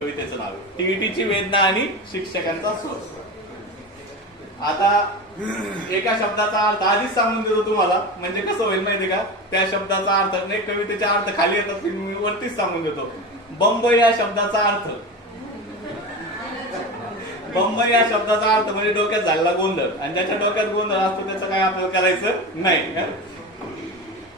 कवितेचं नाव आहे टीईटीची वेदना आणि शिक्षकांचा स्वर. आता एका शब्दाचा अर्थ आधीच सांगून देतो तुम्हाला, म्हणजे कसं होईल माहिती का, त्या शब्दाचा अर्थ नाही, कवितेचा अर्थ खाली येतात मी वरतीच सांगून देतो. बंब या शब्दाचा अर्थ, बंब या शब्दाचा अर्थ म्हणजे डोक्यात झालेला गोंधळ, आणि ज्याच्या डोक्यात गोंधळ असतो त्याचं काय आपल्याला करायचं नाही.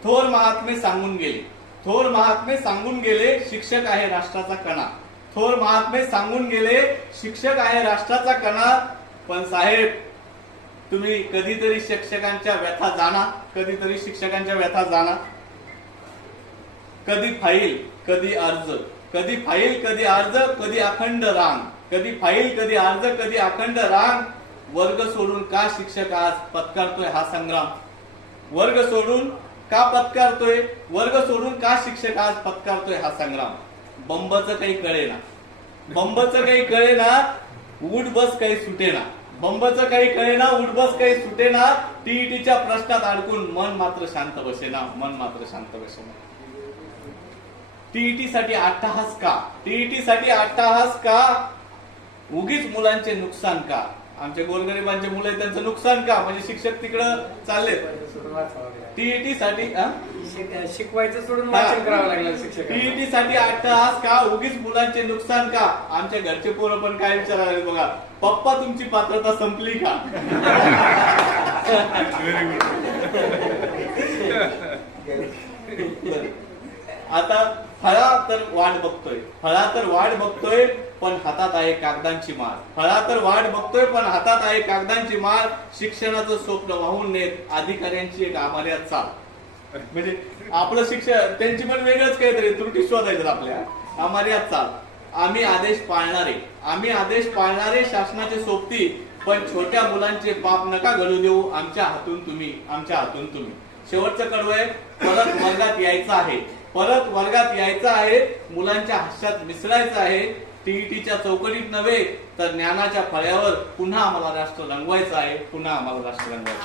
थोर महात्मे सांगून गेले, थोर महात्मे सांगून गेले, शिक्षक आहे राष्ट्राचा कणा. थोर महात्मे सांगून गेले, शिक्षक आहे राष्ट्राचा कणा. पण साहेब, तुम्ही कधीतरी शिक्षकांच्या व्यथा जाणा, कधीतरी शिक्षकांच्या व्यथा जाणा. कधी फाईल कधी अर्ज, कधी फाईल कधी अर्ज, कधी अखंड रांग, कधी फाईल कधी अर्ज, कधी अखंड रांग. वर्ग सोडून का शिक्षक आज पत्करतोय हा संग्राम. वर्ग सोडून का पत्करतोय, वर्ग सोडून का शिक्षक आज पत्करतोय हा संग्राम. बंबचं काही कळेना, बंबचं काही कळेना, उठ बस काही सुटेना. बंबचं काही कळेना, उठ बस काही सुटेना. टीईटीच्या प्रश्नात अडकून मन मात्र शांत बसेना, मन मात्र शांत बसेना. टीईटी साठी अट्टहास का, टीईटी साठी अट्टहास का, उगीच मुलांचे नुकसान का. आमच्या गोरगरिबांचे मुलं आहेत त्यांचं नुकसान का, म्हणजे शिक्षक तिकडं चालले. टीईटी साठी शिकवायचं सोडून वाचन करावं लागलं शिक्षक. टीईटी साठी अट्टहास का, उगीच मुलांचे नुकसान का. आमच्या घरचे पोरं पण काय विचारायला बघा, पप्पा तुमची पात्रता संपली का. आता फळा तर वाट बघतोय, फळा तर वाट बघतोय, पण हातात आहे कागदांची माळ. फळा तर वाट बघतोय, पण हातात आहे कागदांची माळ. शिक्षणाचं स्वप्न वाहून नेत अधिकाऱ्यांची एक अमर्याद चाल. म्हणजे आपलं शिक्षण त्यांची पण वेगळंच काहीतरी त्रुटी शोधायचं आपल्या. अमर्याद चाल. आम्ही आदेश पाळणारे, आम्ही आदेश पाळणारे, शासनाचे सोबती, पण छोट्या मुलांचे पाप नका घडू देऊ आमच्या हातून तुम्ही, आमच्या हातून तुम्ही. शेवटचं कडवं आहे, परत वर्गात यायचं आहे, परत वर्गात यायचं आहे, मुलांच्या हास्यात मिसळायचं आहे. टीईटीच्या चौकटीत नव्हे तर ज्ञानाच्या फळ्यावर पुन्हा आम्हाला राष्ट्र रंगवायचं आहे, पुन्हा आम्हाला राष्ट्र रंगवायचं आहे.